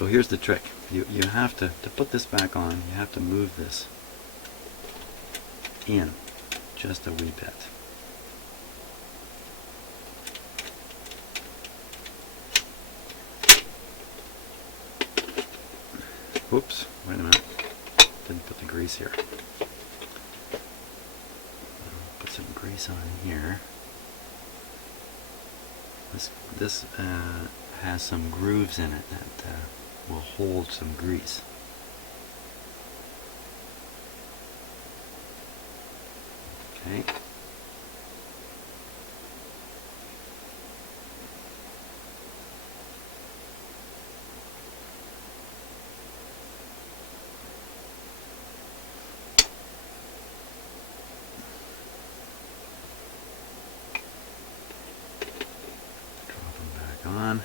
So here's the trick. You have to put this back on, you have to move this in just a wee bit. Whoops, wait a minute. Didn't put the grease here. Put some grease on here. This has some grooves in it that will hold some grease. Okay. On.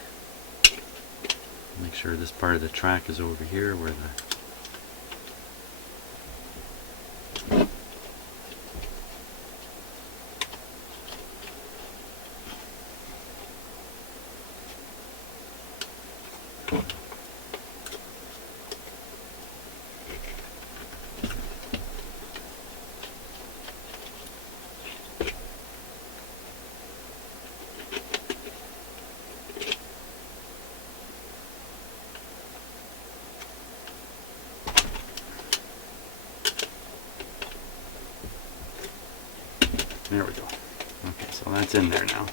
Make sure this part of the track is over here where the there we go. Okay, so that's in there now.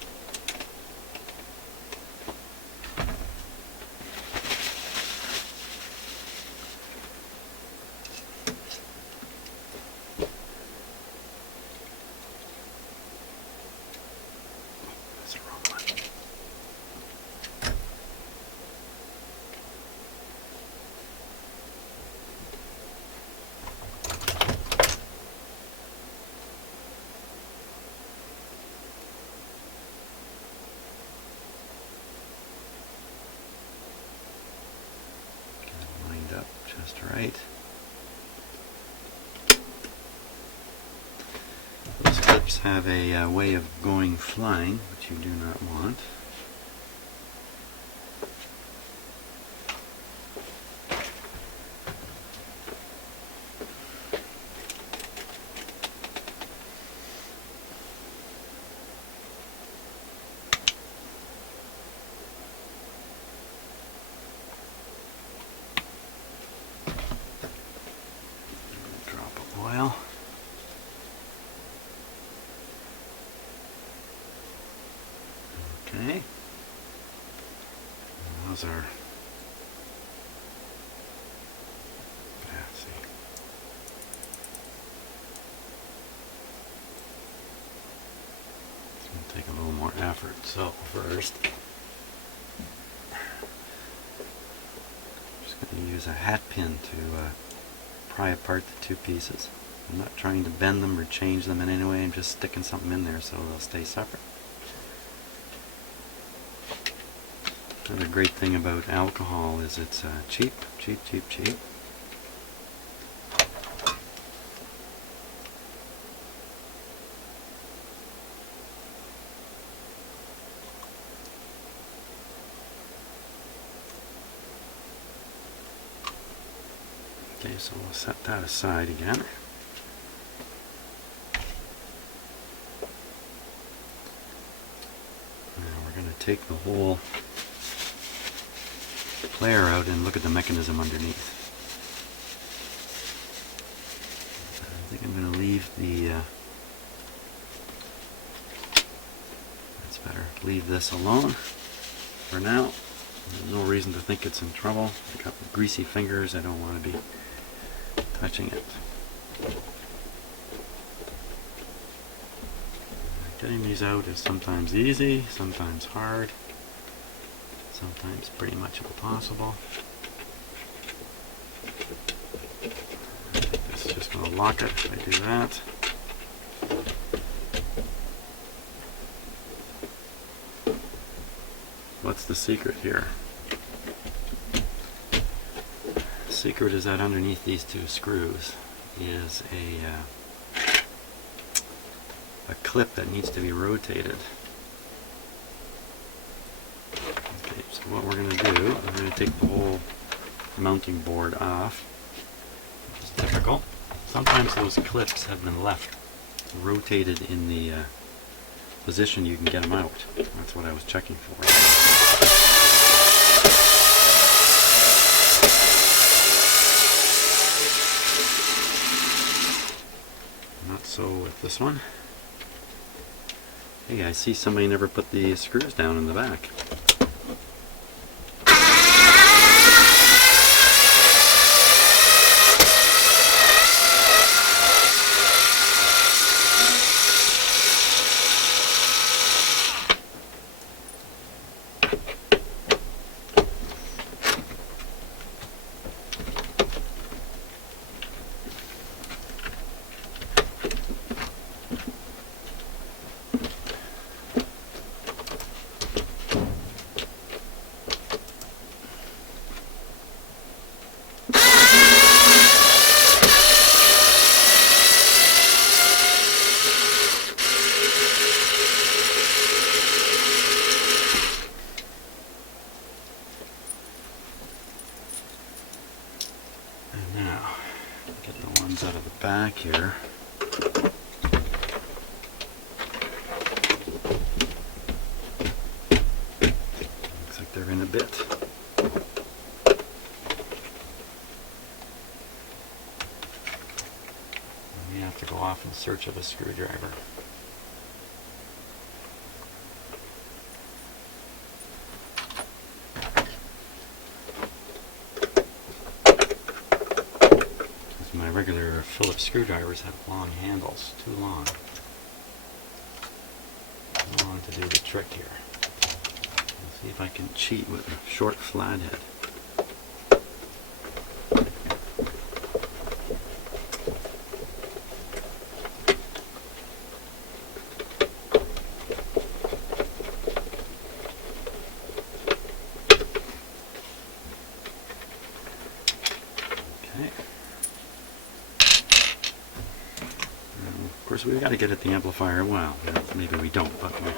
That's the wrong one. Up just right. Those clips have a way of going flying, which you do not want. Oil. Okay. Those are. Let's see. It's going to take a little more effort. So first, I'm just going to use a hat pin to pry apart the two pieces. I'm not trying to bend them or change them in any way, I'm just sticking something in there so they'll stay separate. Another great thing about alcohol is it's cheap. Okay, so we'll set that aside again. Now we're going to take the whole player out and look at the mechanism underneath. I think I'm going to leave the that's better. Leave this alone for now. There's no reason to think it's in trouble. I've got greasy fingers, I don't want to be touching it. Getting these out is sometimes easy, sometimes hard, sometimes pretty much impossible. I think this is just going to lock it if I do that. What's the secret here? The secret is that underneath these two screws is a clip that needs to be rotated. Okay, so what we're going to do, I'm going to take the whole mounting board off, which is typical. Sometimes those clips have been left rotated in the position you can get them out. That's what I was checking for. Not so with this one. Hey, I see somebody never put the screws down in the back. Out of the back here. Looks like they're in a bit. We have to go off in search of a screwdriver. My regular Phillips screwdrivers have long handles, too long. Too long to do the trick here. Let's see if I can cheat with a short flathead. Of course, we've got to get at the amplifier. Well, maybe we don't, but we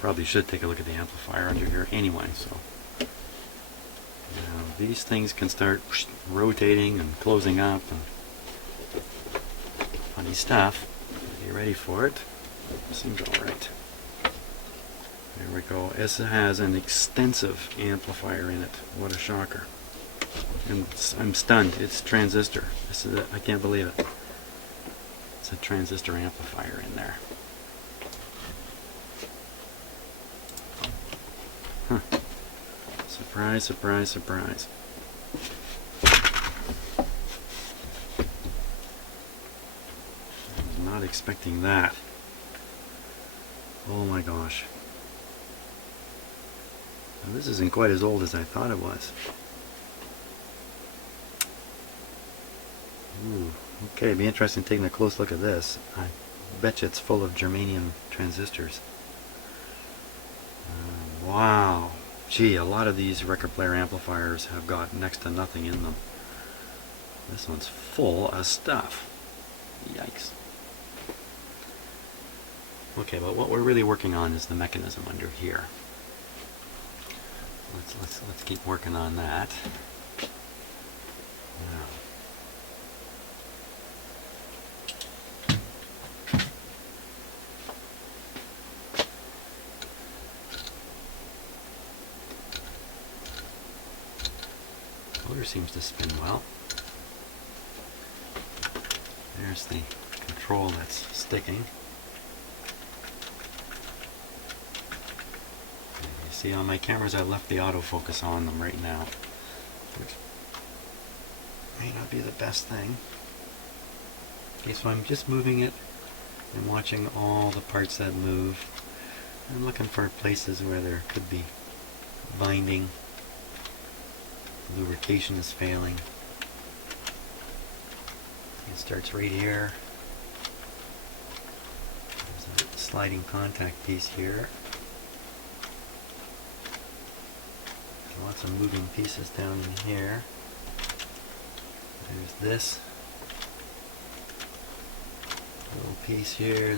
probably should take a look at the amplifier under here anyway. So now these things can start rotating and closing up and funny stuff. Are you ready for it? Seems all right. There we go. This has an extensive amplifier in it. What a shocker! And I'm stunned. It's transistor. This is I can't believe it. It's a transistor amplifier in there. Huh. Surprise, surprise, surprise. I was not expecting that. Oh my gosh. Now, this isn't quite as old as I thought it was. Ooh. Okay, it'd be interesting taking a close look at this. I bet you it's full of germanium transistors. Wow. Gee, a lot of these record player amplifiers have got next to nothing in them. This one's full of stuff. Yikes. Okay, but what we're really working on is the mechanism under here. Let's keep working on that. Now, motor seems to spin well. There's the control that's sticking. You see on my cameras I left the autofocus on them right now, which may not be the best thing. Okay, so I'm just moving it and watching all the parts that move. I'm looking for places where there could be binding. Lubrication is failing. It starts right here. There's a sliding contact piece here. Lots of moving pieces down in here. There's this little piece here.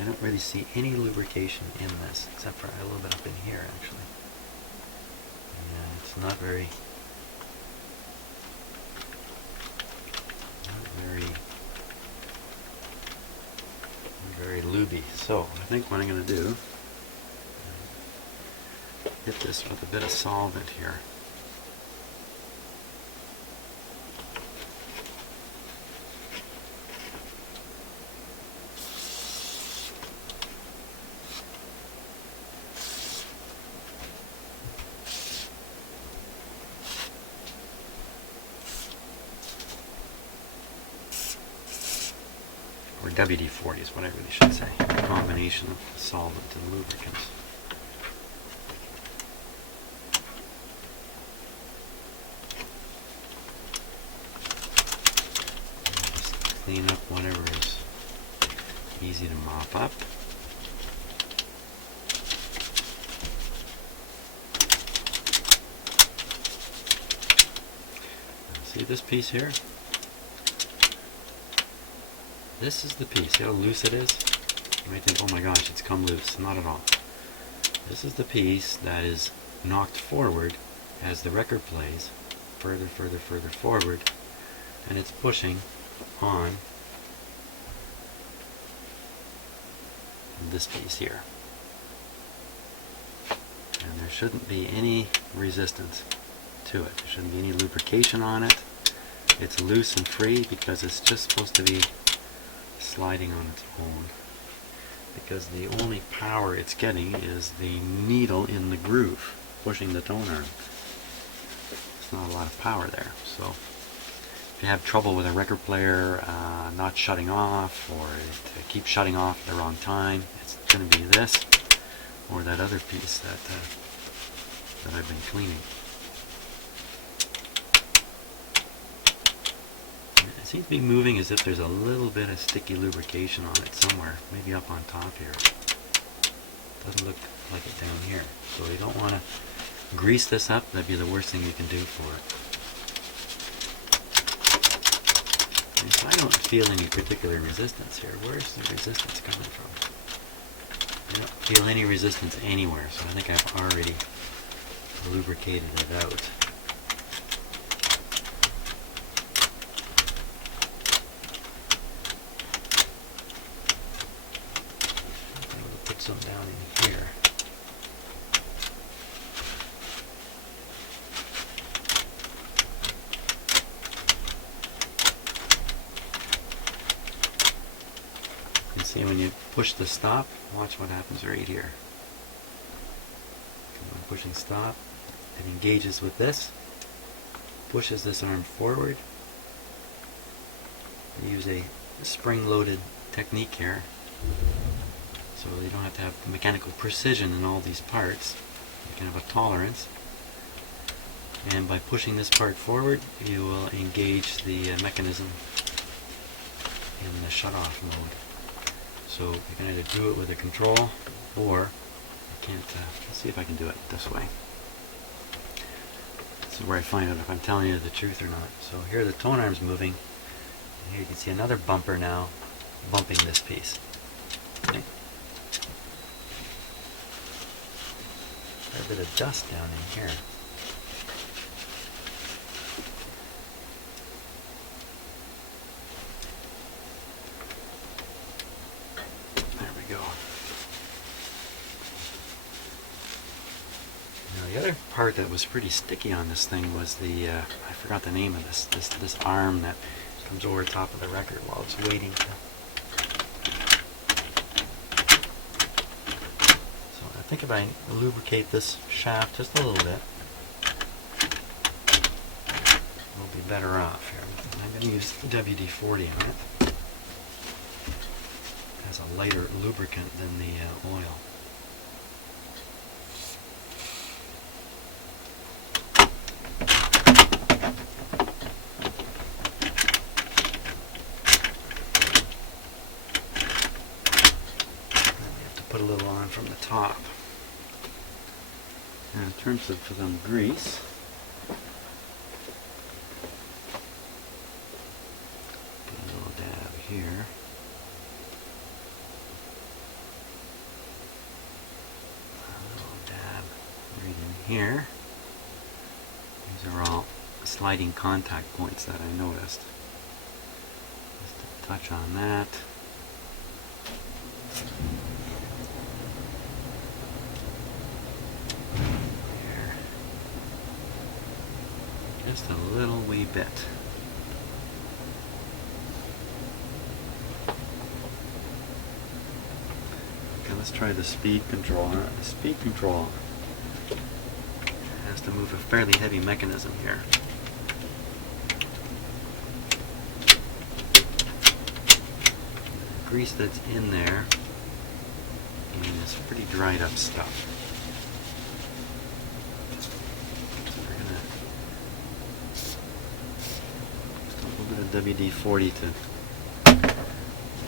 I don't really see any lubrication in this, except for a little bit up in here actually. Yeah, it's not very So I think what I'm going to do, hit this with a bit of solvent here. Or WD-40 is what I really should say. A combination of solvent and lubricants. Just clean up whatever is easy to mop up. See this piece here? This is the piece. See how loose it is? You might think, oh my gosh, it's come loose. Not at all. This is the piece that is knocked forward as the record plays, further, further, further forward, and it's pushing on this piece here. And there shouldn't be any resistance to it. There shouldn't be any lubrication on it. It's loose and free because it's just supposed to be sliding on its own, because the only power it's getting is the needle in the groove pushing the tone arm. There's not a lot of power there. So if you have trouble with a record player not shutting off, or it keeps shutting off at the wrong time, it's going to be this or that other piece that I've been cleaning. It seems to be moving as if there's a little bit of sticky lubrication on it somewhere, maybe up on top here. Doesn't look like it down here. So you don't want to grease this up. That'd be the worst thing you can do for it. And so I don't feel any particular resistance here. Where's the resistance coming from? I don't feel any resistance anywhere, so I think I've already lubricated it out. Put some down in here. You see when you push the stop, watch what happens right here. I'm pushing stop, it engages with this, pushes this arm forward. I use a spring-loaded technique here, so you don't have to have mechanical precision in all these parts. You can have a tolerance, and by pushing this part forward, you will engage the mechanism in the shut-off mode. So you can either do it with a control, or I can't. Let's see if I can do it this way. This is where I find out if I'm telling you the truth or not. So here the tone arm's moving, and here you can see another bumper now bumping this piece. Okay. A bit of dust down in here. There we go. Now the other part that was pretty sticky on this thing was the I forgot the name of this arm that comes over top of the record while it's waiting to. I think if I lubricate this shaft just a little bit, we'll be better off here. I'm going to use WD-40 on it. It has a lighter lubricant than the oil. And we have to put a little on from the top. Now in terms of some grease, put a little dab here. A little dab right in here. These are all sliding contact points that I noticed. Just a touch on that. Just a little wee bit. Okay, let's try the speed control. The speed control has to move a fairly heavy mechanism here. The grease that's in there is pretty dried up stuff. So we're gonna just a little bit of WD-40 to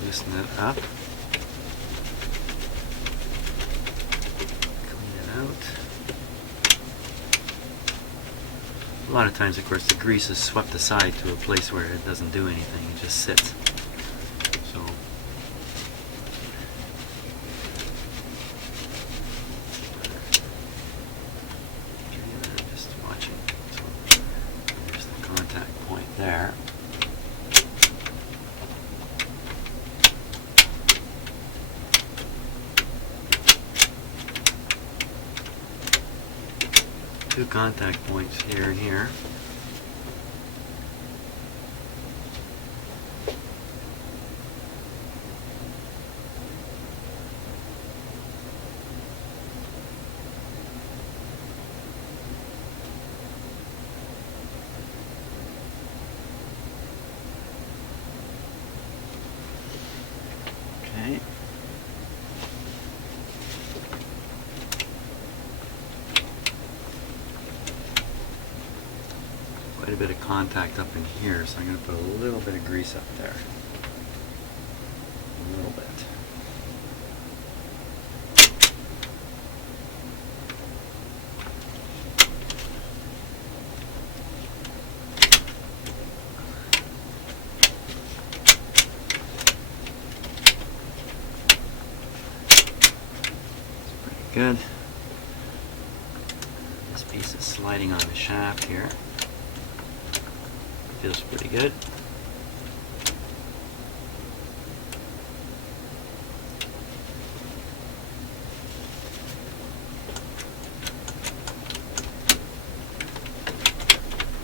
loosen it up. Clean it out. A lot of times, of course, the grease is swept aside to a place where it doesn't do anything. It just sits. So just watching. So there's the contact point there. Two contact points here and here. Okay. Quite a bit of contact up in here, so I'm going to put a little bit of grease up there. A little bit. That's pretty good. This piece is sliding on the shaft here. Feels pretty good.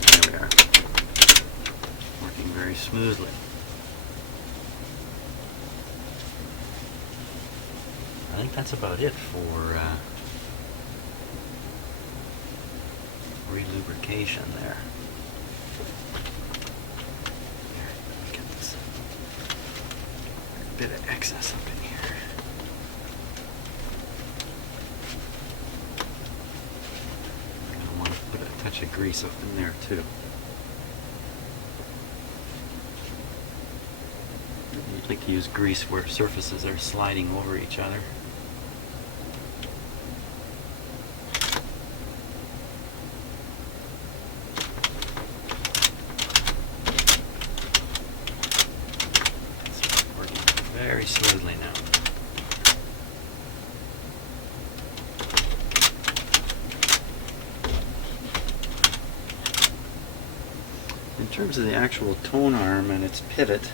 There we are. Working very smoothly. I think that's about it for relubrication there. Bit of excess up in here. I'm going to want to put a touch of grease up in there too. You'd like to use grease where surfaces are sliding over each other. Very smoothly now. In terms of the actual tone arm and its pivot,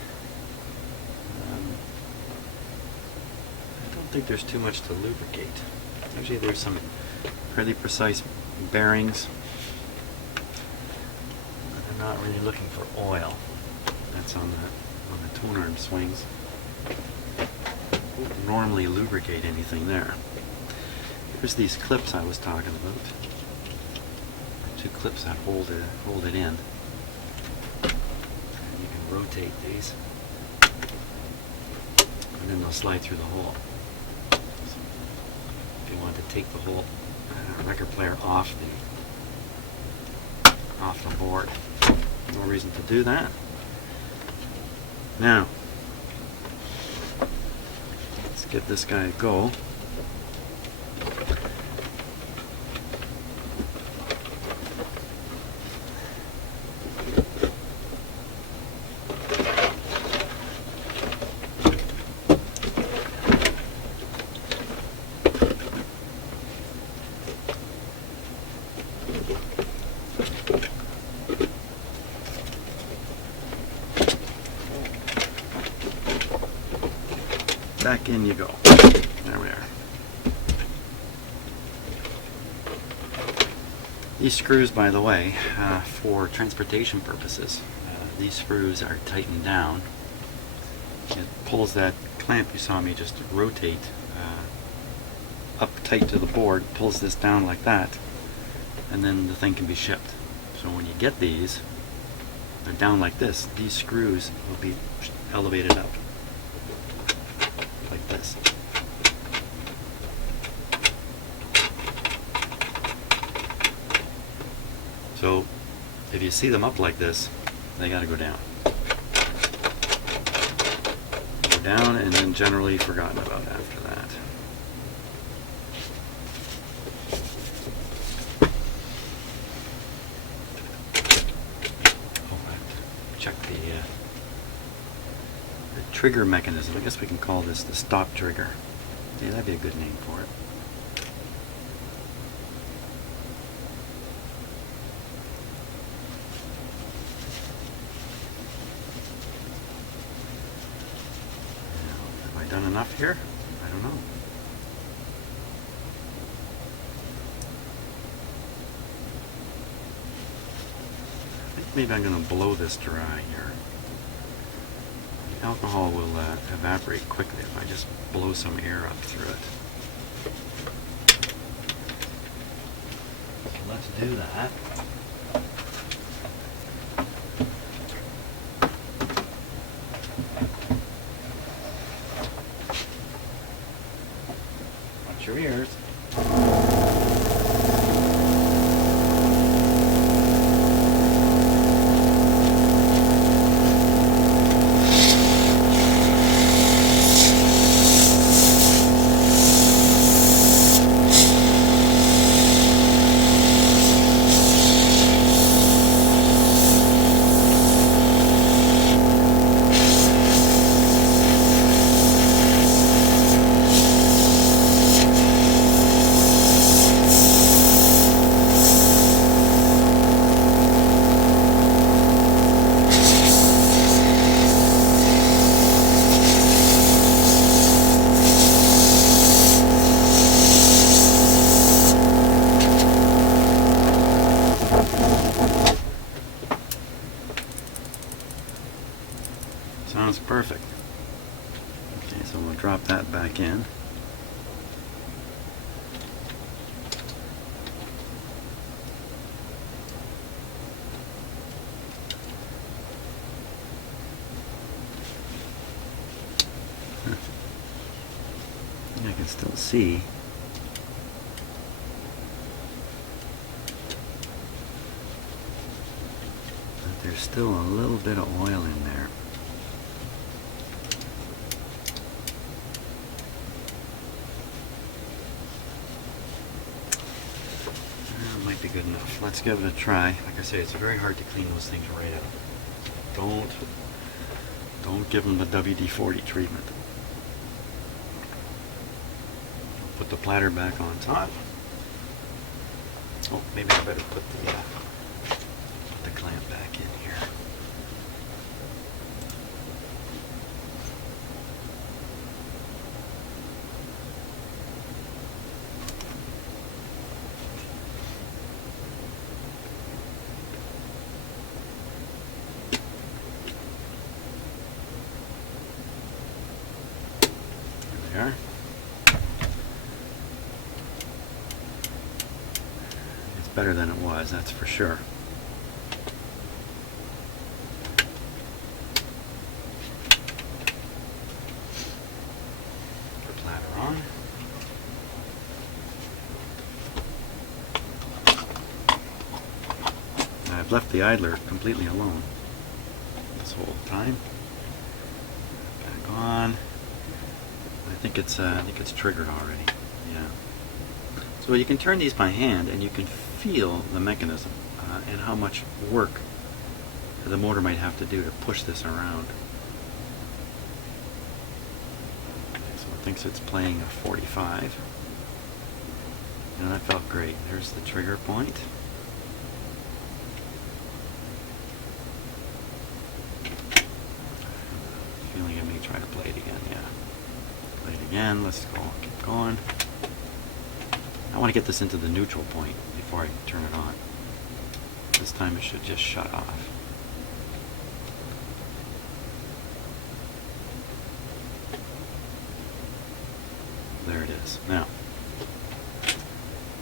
I don't think there's too much to lubricate. Actually, there's some fairly precise bearings. I'm not really looking for oil. That's on the tone arm swings. Wouldn't normally lubricate anything there. Here's these clips I was talking about. Two clips that hold it in. And you can rotate these, and then they'll slide through the hole. So if you want to take the whole record player off the board, no reason to do that. Now, give this guy a go. Back in you go. There we are. These screws, by the way, for transportation purposes, these screws are tightened down. It pulls that clamp you saw me just rotate up tight to the board, pulls this down like that, and then the thing can be shipped. So when you get these, they're down like this. These screws will be elevated up like this. So if you see them up like this, they got to go down. Go down and then generally forgotten about after that. Check the trigger mechanism. I guess we can call this the stop trigger. Yeah, that'd be a good name for it. Now, have I done enough here? I don't know. Maybe I'm going to blow this dry here. The alcohol will evaporate quickly if I just blow some air up through it. So let's do that. Watch your ears. Sounds perfect. Okay, so we'll drop that back in. I can still see. But there's still a little bit of oil in there. Might be good enough. Let's give it a try. Like I say, it's very hard to clean those things right out. Don't give them the WD-40 treatment. Put the platter back on top. Oh, maybe I better put the clamp back in here. There. It's better than it was, that's for sure. Put platter on. I've left the idler completely alone this whole time. Back on. I think it's triggered already. Yeah. So you can turn these by hand, and you can feel the mechanism and how much work the motor might have to do to push this around. Okay, so it thinks it's playing a 45, and that felt great. There's the trigger point. Feeling it may try to play it again. Yeah. Play it again. Let's go. Keep going. I want to get this into the neutral point before I turn it on. time it should just shut off. There it is. Now,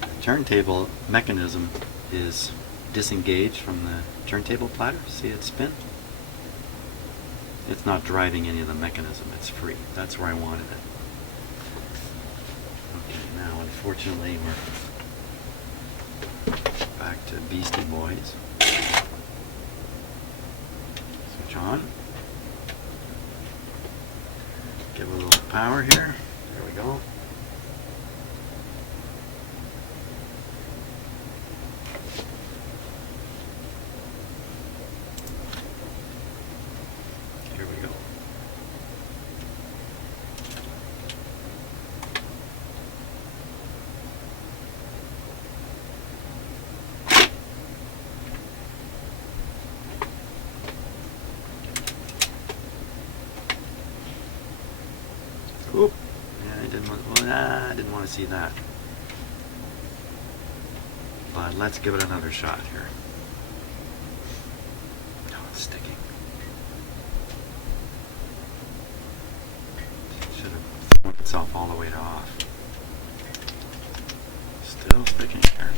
the turntable mechanism is disengaged from the turntable platter. See it spin? It's not driving any of the mechanism. It's free. That's where I wanted it. Okay, now unfortunately we're back to Beastie Boys. Switch on. Give it a little power here. There we go. Here we go. Oop. Yeah, I didn't want to see that. But let's give it another shot here. Oh, it's sticking. Should have thrown itself all the way to off. Still sticking here.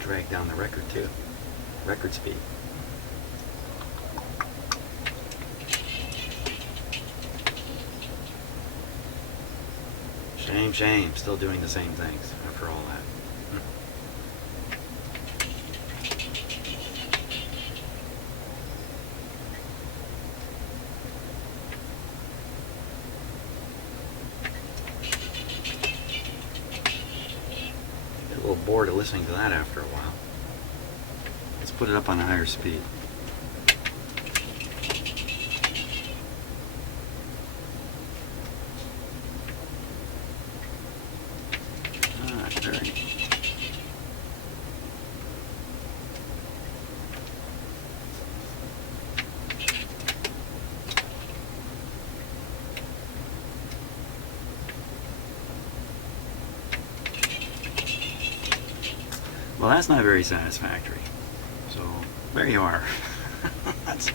Drag down the record too. Record speed. Shame, shame. Still doing the same things after all that. Get a little bored of listening to that after a while. Let's put it up on a higher speed. Very. Well, that's not very satisfactory. So there you are. That's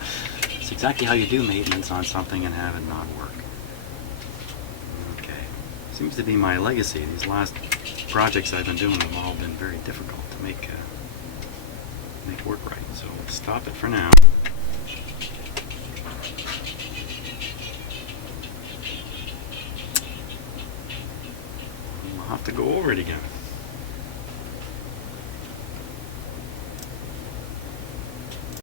exactly how you do maintenance on something and have it not work. Okay. Seems to be my legacy. These last projects I've been doing have all been very difficult to make work right. So let's stop it for now. We'll have to go over it again.